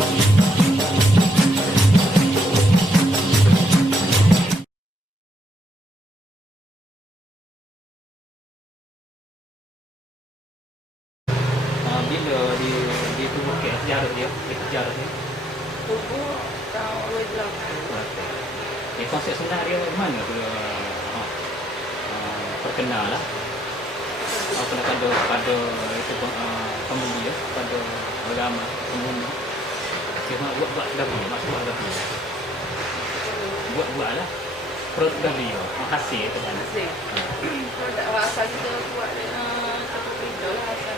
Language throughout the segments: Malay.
Bila di tubuh ke sejarah dia, sejarah dia. Tubuh tahun 28. Konsep sebenar dia mana tu terkenal lah. Kena pada itu pembeli ya, pada agama pengguna. Cuma buat dah maksud dah buat lah. Produk dah dia, hasil tu kan. Masih. Produk awak asal kita buat apa benda lah asal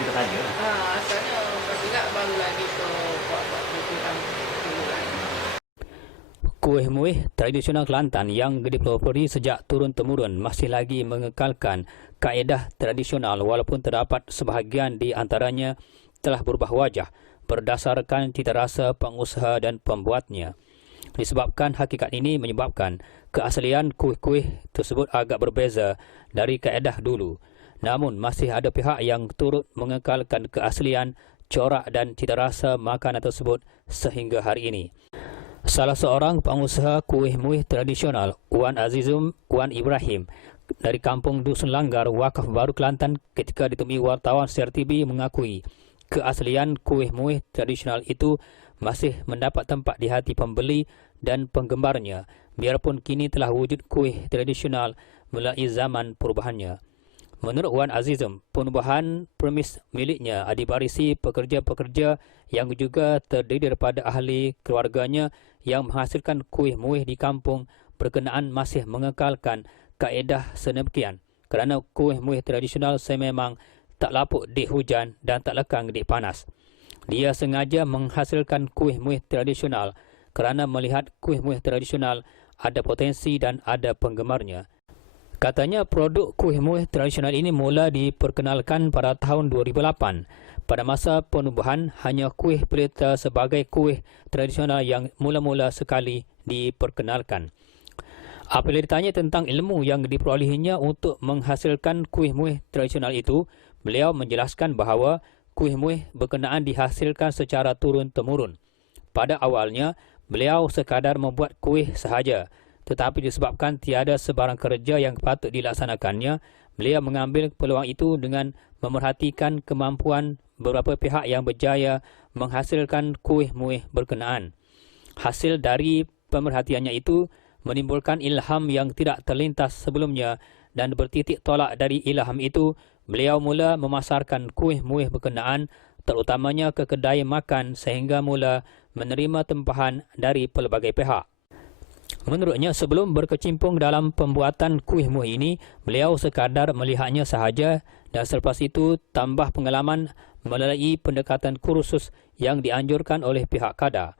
Kita saja lah. asalnya juga baru lagi ke buat program dulu lah. Kuih muih tradisional Kelantan yang dipelopori sejak turun-temurun masih lagi mengekalkan kaedah tradisional walaupun terdapat sebahagian di antaranya telah berubah wajah berdasarkan cita rasa pengusaha dan pembuatnya. Disebabkan hakikat ini menyebabkan keaslian kuih-kuih tersebut agak berbeza dari kaedah dulu. Namun masih ada pihak yang turut mengekalkan keaslian, corak dan cita rasa makanan tersebut sehingga hari ini. Salah seorang pengusaha kuih-muih tradisional, Wan Azizum Wan Ibrahim dari kampung Dusun Langgar, Wakaf Baru Kelantan ketika ditemui wartawan CRTV mengakui keaslian kuih-muih tradisional itu masih mendapat tempat di hati pembeli dan penggemarnya biarpun kini telah wujud kuih tradisional melalui zaman perubahannya. Menurut Wan Azizum, perubahan premis miliknya dibarisi pekerja-pekerja yang juga terdiri daripada ahli keluarganya yang menghasilkan kuih-muih di kampung berkenaan masih mengekalkan kaedah sedemikian kerana kuih-muih tradisional sememang tak lapuk di hujan dan tak lekang di panas. Dia sengaja menghasilkan kuih-muih tradisional kerana melihat kuih-muih tradisional ada potensi dan ada penggemarnya. Katanya produk kuih-muih tradisional ini mula diperkenalkan pada tahun 2008. Pada masa penubuhan, hanya kuih pelita sebagai kuih tradisional yang mula-mula sekali diperkenalkan. Apabila ditanya tentang ilmu yang diperolehinya untuk menghasilkan kuih-muih tradisional itu, beliau menjelaskan bahawa kuih-muih berkenaan dihasilkan secara turun-temurun. Pada awalnya, beliau sekadar membuat kuih sahaja. Tetapi disebabkan tiada sebarang kerja yang patut dilaksanakannya, beliau mengambil peluang itu dengan memerhatikan kemampuan beberapa pihak yang berjaya menghasilkan kuih-muih berkenaan. Hasil dari pemerhatiannya itu menimbulkan ilham yang tidak terlintas sebelumnya dan bertitik tolak dari ilham itu, beliau mula memasarkan kuih-muih berkenaan terutamanya ke kedai makan sehingga mula menerima tempahan dari pelbagai pihak. Menurutnya, sebelum berkecimpung dalam pembuatan kuih-muih ini, beliau sekadar melihatnya sahaja dan selepas itu tambah pengalaman melalui pendekatan kursus yang dianjurkan oleh pihak kada.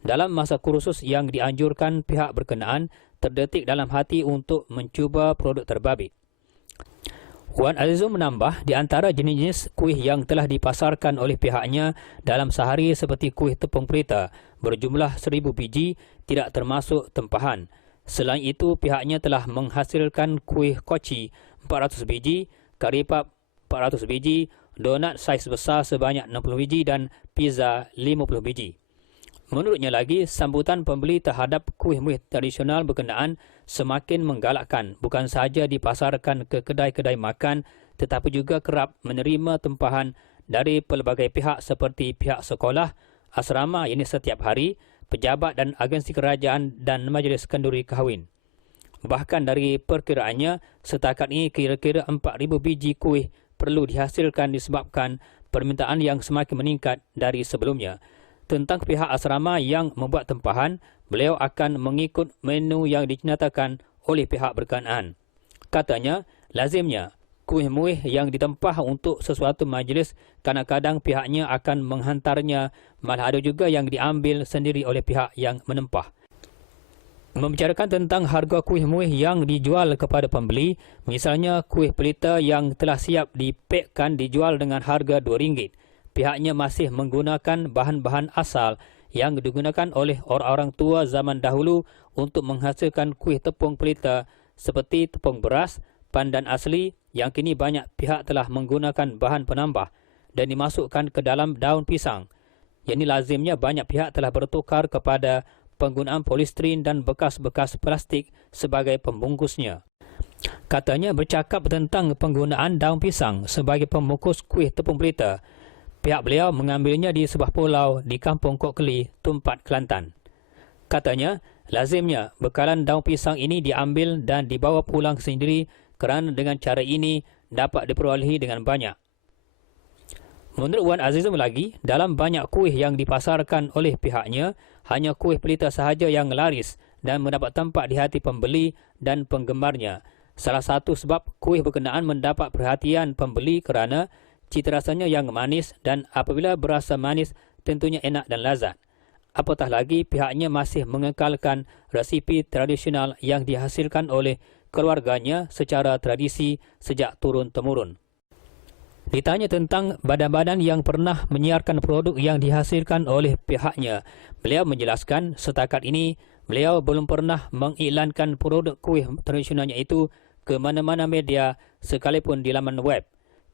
Dalam masa kursus yang dianjurkan pihak berkenaan, terdetik dalam hati untuk mencuba produk terbabit. Wan Azizum menambah, di antara jenis-jenis kuih yang telah dipasarkan oleh pihaknya dalam sehari seperti kuih tepung pelita berjumlah 1,000 biji tidak termasuk tempahan. Selain itu, pihaknya telah menghasilkan kuih koci 400 biji, karipap 400 biji, donat saiz besar sebanyak 60 biji dan pizza 50 biji. Menurutnya lagi, sambutan pembeli terhadap kuih-muih tradisional berkenaan semakin menggalakkan, bukan sahaja dipasarkan ke kedai-kedai makan tetapi juga kerap menerima tempahan dari pelbagai pihak seperti pihak sekolah, asrama ini setiap hari, pejabat dan agensi kerajaan dan majlis kenduri kahwin. Bahkan dari perkiraannya, setakat ini kira-kira 4,000 biji kuih perlu dihasilkan disebabkan permintaan yang semakin meningkat dari sebelumnya. Tentang pihak asrama yang membuat tempahan, beliau akan mengikut menu yang dinyatakan oleh pihak berkenaan. Katanya, lazimnya kuih-muih yang ditempah untuk sesuatu majlis kadang-kadang pihaknya akan menghantarnya, malah ada juga yang diambil sendiri oleh pihak yang menempah. Membicarakan tentang harga kuih-muih yang dijual kepada pembeli, misalnya kuih pelita yang telah siap dipekkan dijual dengan harga RM2. Pihaknya masih menggunakan bahan-bahan asal yang digunakan oleh orang-orang tua zaman dahulu untuk menghasilkan kuih tepung pelita seperti tepung beras, pandan asli yang kini banyak pihak telah menggunakan bahan penambah dan dimasukkan ke dalam daun pisang. Yang ini lazimnya banyak pihak telah bertukar kepada penggunaan polistiren dan bekas-bekas plastik sebagai pembungkusnya. Katanya bercakap tentang penggunaan daun pisang sebagai pembungkus kuih tepung pelita. Pihak beliau mengambilnya di sebuah pulau di Kampung Kok Keli, Tumpat, Kelantan. Katanya, lazimnya bekalan daun pisang ini diambil dan dibawa pulang sendiri kerana dengan cara ini dapat diperolehi dengan banyak. Menurut Wan Azizum lagi, dalam banyak kuih yang dipasarkan oleh pihaknya, hanya kuih pelita sahaja yang laris dan mendapat tempat di hati pembeli dan penggemarnya. Salah satu sebab kuih berkenaan mendapat perhatian pembeli kerana cita rasanya yang manis dan apabila berasa manis tentunya enak dan lazat. Apatah lagi pihaknya masih mengekalkan resipi tradisional yang dihasilkan oleh keluarganya secara tradisi sejak turun-temurun. Ditanya tentang badan-badan yang pernah menyiarkan produk yang dihasilkan oleh pihaknya, beliau menjelaskan setakat ini beliau belum pernah mengiklankan produk kuih tradisionalnya itu ke mana-mana media sekalipun di laman web.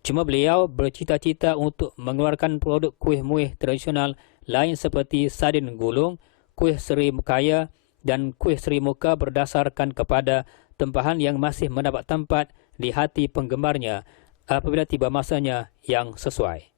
Cuma beliau bercita-cita untuk mengeluarkan produk kuih muih tradisional lain seperti sardin gulung, kuih seri kaya dan kuih seri muka berdasarkan kepada tempahan yang masih mendapat tempat di hati penggemarnya apabila tiba masanya yang sesuai.